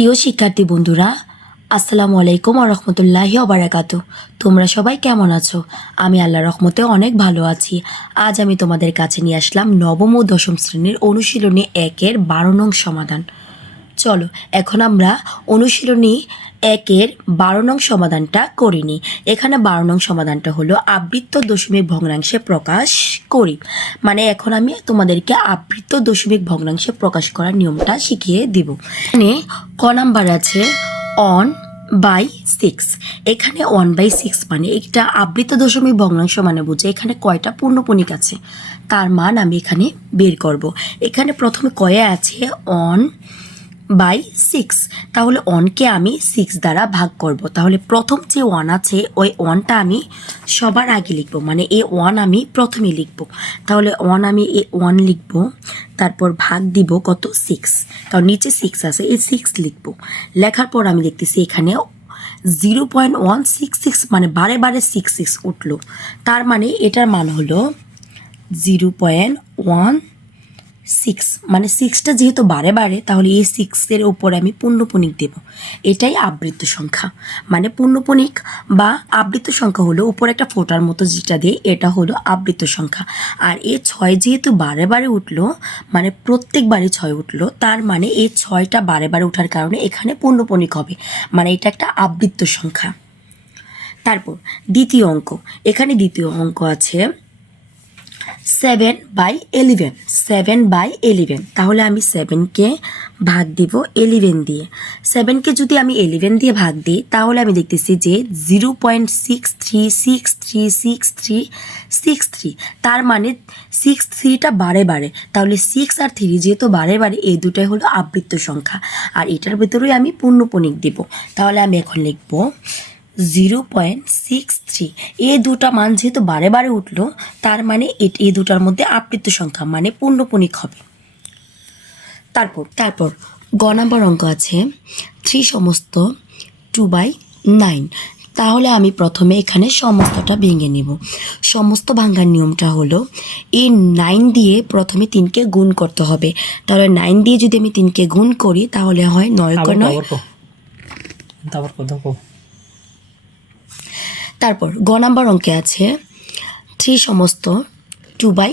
প্রিয় শিক্ষার্থী বন্ধুরা, আসসালামু আলাইকুম রহমতুল্লাহি অবরাকাত তোমরা সবাই কেমন আছো? আমি আল্লাহ রহমতে অনেক ভালো আছি। আজ আমি তোমাদের কাছে নিয়ে আসলাম নবম ও দশম শ্রেণির অনুশীলনী একের বারো নং সমাধান। চলো, এখন আমরা অনুশীলনী একের বারো নং সমাধানটা করিনি এখানে বারো নং সমাধানটা হলো আবৃত্ত দশমিক ভগ্নাংশে প্রকাশ করি। মানে এখন আমি তোমাদেরকে আবৃত্ত দশমিক ভগ্নাংশে প্রকাশ করার নিয়মটা শিখিয়ে দিব। এখানে ক নাম্বার আছে অন বাই সিক্স। এখানে ওয়ান বাই সিক্স মানে এটা আবৃত দশমিক ভগ্নাংশ মানে বুঝে, এখানে কয়টা পূর্ণপণিক আছে? তার মান আমি এখানে বের করব। এখানে প্রথমে কয়ে আছে অন বাই সিক্স। তাহলে ওয়ানকে আমি সিক্স দ্বারা ভাগ করব। তাহলে প্রথম যে ওয়ান আছে, ওই ওয়ানটা আমি সবার আগে লিখব। মানে এ ওয়ান আমি প্রথমে লিখব। তাহলে ওয়ান আমি এ ওয়ান লিখব। তারপর ভাগ দিব কত? সিক্স কারণ নিচে সিক্স আছে, এই সিক্স লিখব। লেখার পর আমি লিখতেছি এখানে zero point one six six মানে বারে বারে সিক্স সিক্স উঠল। তার মানে এটার মান হলো জিরো পয়েন্ট ওয়ান সিক্স মানে সিক্সটা যেহেতু বারে বারে, তাহলে এই সিক্সের উপর আমি পূর্ণপণিক দেব। এটাই আবৃত্ত সংখ্যা। মানে পূর্ণপণিক বা আবৃত্ত সংখ্যা হলো উপর একটা ফোটার মতো যেটা দিয়ে এটা হলো আবৃত্ত সংখ্যা। আর এ ছয় যেহেতু বারে বারে উঠল মানে প্রত্যেকবারই ছয় উঠল, তার মানে এই ছয়টা বারে বারে ওঠার কারণে এখানে পূর্ণপণিক হবে। মানে এটা একটা আবৃত্ত সংখ্যা। তারপর, দ্বিতীয় অঙ্ক। এখানে দ্বিতীয় অঙ্ক আছে seven by eleven seven by eleven তাহলে আমি সেভেনকে ভাগ দিব এলিভেন দিয়ে। সেভেনকে যদি আমি এলিভেন দিয়ে ভাগ দিই, তাহলে আমি দেখতেছি যে zero point six three six three six three six three তার মানে সিক্স থ্রিটা বারে বারে। তাহলে সিক্স আর থ্রি যেহেতু বারে বারে, এই দুটাই হলো আবৃত্ত সংখ্যা। আর এটার ভিতরেই আমি পূর্ণপণিক দিব। তাহলে আমি এখন লিখব জিরো পয়েন্ট সিক্স থ্রি এই দুটা মান যেহেতু বারে বারে উঠল, তার মানে এই দুটার মধ্যে আবৃত্ত সংখ্যা মানে পূর্ণপণিক হবে। তারপর তারপর, গ নাম্বার অঙ্ক আছে থ্রি সমস্ত টু বাই নাইন তাহলে আমি প্রথমে এখানে সমস্তটা ভেঙে নেব। সমস্ত ভাঙার নিয়মটা হলো, এই নাইন দিয়ে প্রথমে তিনকে গুণ করতে হবে। তাহলে নাইন দিয়ে যদি আমি তিনকে গুণ করি, তাহলে হয় নয় নয় তারপর তারপর গ নাম্বার অঙ্কে আছে থ্রি সমস্ত টু বাই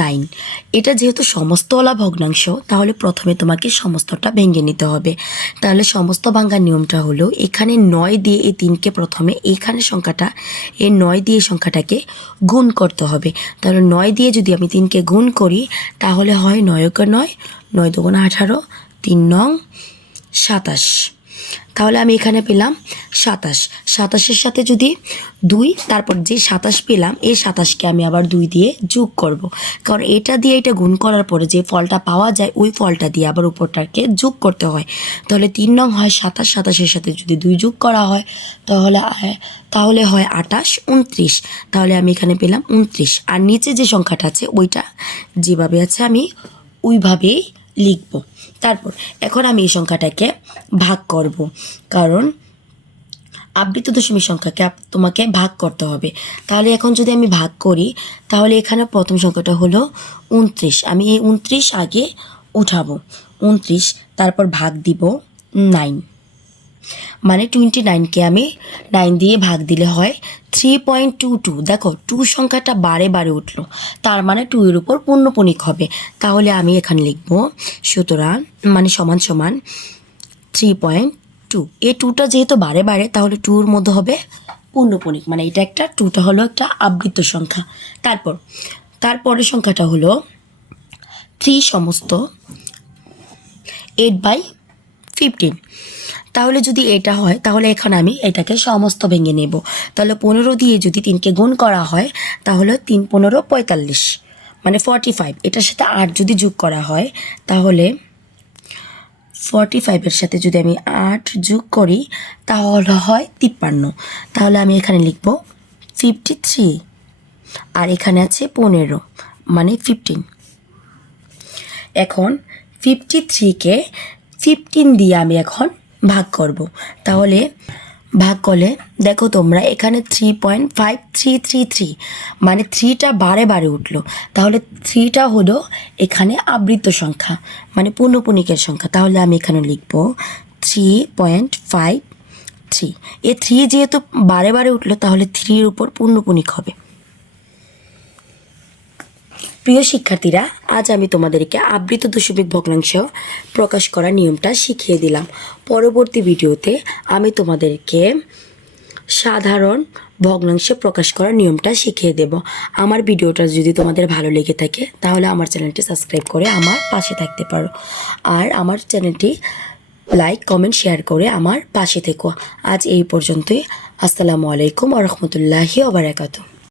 নাইন। এটা যেহেতু সমস্তওয়ালা ভগ্নাংশ, তাহলে প্রথমে তোমাকে সমস্তটা ভেঙে নিতে হবে। তাহলে সমস্ত ভাঙ্গার নিয়মটা হলো, এখানে নয় দিয়ে এই তিনকে প্রথমে এখানে সংখ্যাটা, এই নয় দিয়ে সংখ্যাটাকে গুণ করতে হবে। তাহলে নয় দিয়ে যদি আমি তিনকে গুণ করি, তাহলে হয় নয়কে নয় নয় দুগুণ আঠারো, তিন নং সাতাশ। তাহলে আমি এখানে পেলাম সাতাশ। সাতাশের সাথে যদি দুই, তারপর যে সাতাশ পেলাম, এই সাতাশকে আমি আবার দুই দিয়ে যোগ করব। কারণ এটা দিয়ে এটা গুণ করার পরে যে ফলটা পাওয়া যায়, ওই ফলটা দিয়ে আবার উপরটাকে যোগ করতে হয়। তাহলে তিন নং হয় সাতাশ। সাতাশের সাথে যদি দুই যোগ করা হয়, তাহলে তাহলে হয় আটাশ, উনত্রিশ। তাহলে আমি এখানে পেলাম উনত্রিশ। আর নিচে যে সংখ্যাটা আছে, ওইটা যেভাবে আছে, আমি ওইভাবেই লিখব। তারপর এখন আমি এই সংখ্যাটাকে ভাগ করব। কারণ আবৃত দশমিক সংখ্যাকে তোমাকে ভাগ করতে হবে। তাহলে এখন যদি আমি ভাগ করি, তাহলে এখানে প্রথম সংখ্যাটা হলো উনত্রিশ। আমি এই উনত্রিশ আগে উঠাবো। উনত্রিশ, তারপর ভাগ দিব নাইন। মানে টোয়েন্টি নাইনকে আমি নাইন দিয়ে ভাগ দিলে হয় থ্রি পয়েন্ট টু টু দেখো টু সংখ্যাটা বারে বারে উঠল, তার মানে টু এর উপর পূর্ণপণিক হবে। তাহলে আমি এখানে লিখব, সুতরাং মানে সমান সমান থ্রি পয়েন্ট টু এই টুটা যেহেতু বারে বারে, তাহলে টুর মধ্যে হবে পূর্ণপণিক। মানে এটা একটা টুটা হলো একটা আবৃত্ত সংখ্যা। তারপর তারপরের সংখ্যাটা হলো থ্রি সমস্ত এইট বাই ফিফটিন তাহলে যদি এটা হয়, তাহলে এখন আমি এটাকে সমস্ত ভেঙে নেব। তাহলে পনেরো দিয়ে যদি তিনকে গুণ করা হয়, তাহলে তিন, পনেরো, পঁয়তাল্লিশ মানে ফর্টি ফাইভ এটার সাথে আট যদি যোগ করা হয়, তাহলে ফর্টি ফাইভের সাথে যদি আমি আট যোগ করি, তাহলে হয় তিপ্পান্ন। তাহলে আমি এখানে লিখব ফিফটি থ্রি আর এখানে আছে পনেরো মানে ফিফটিন এখন ফিফটি থ্রিকে ফিফটিন দিয়ে আমি এখন ভাগ করব। তাহলে ভাগ করলে, দেখো তোমরা, এখানে three point five three three three মানে থ্রিটা বারে বারে উঠল। তাহলে থ্রিটা হলো এখানে আবৃত সংখ্যা মানে পূর্ণপণিকের সংখ্যা। তাহলে আমি এখানে লিখব থ্রি পয়েন্ট ফাইভ থ্রি এ থ্রি যেহেতু বারে বারে উঠল, তাহলে থ্রির উপর পূর্ণপুনিক হবে। প্রিয় শিক্ষার্থীরা, আজ আমি তোমাদেরকে আবৃত দশমিক ভগ্নাংশ প্রকাশ করার নিয়মটা শিখিয়ে দিলাম। পরবর্তী ভিডিওতে আমি তোমাদেরকে সাধারণ ভগ্নাংশে প্রকাশ করার নিয়মটা শিখিয়ে দেব। আমার ভিডিওটা যদি তোমাদের ভালো লেগে থাকে, তাহলে আমার চ্যানেলটি সাবস্ক্রাইব করে আমার পাশে থাকতে পারো। আর আমার চ্যানেলটি লাইক, কমেন্ট, শেয়ার করে আমার পাশে থেকো। আজ এই পর্যন্তই। আসসালামু আলাইকুম আ রহমতুল্লাহি ওবরাকাতু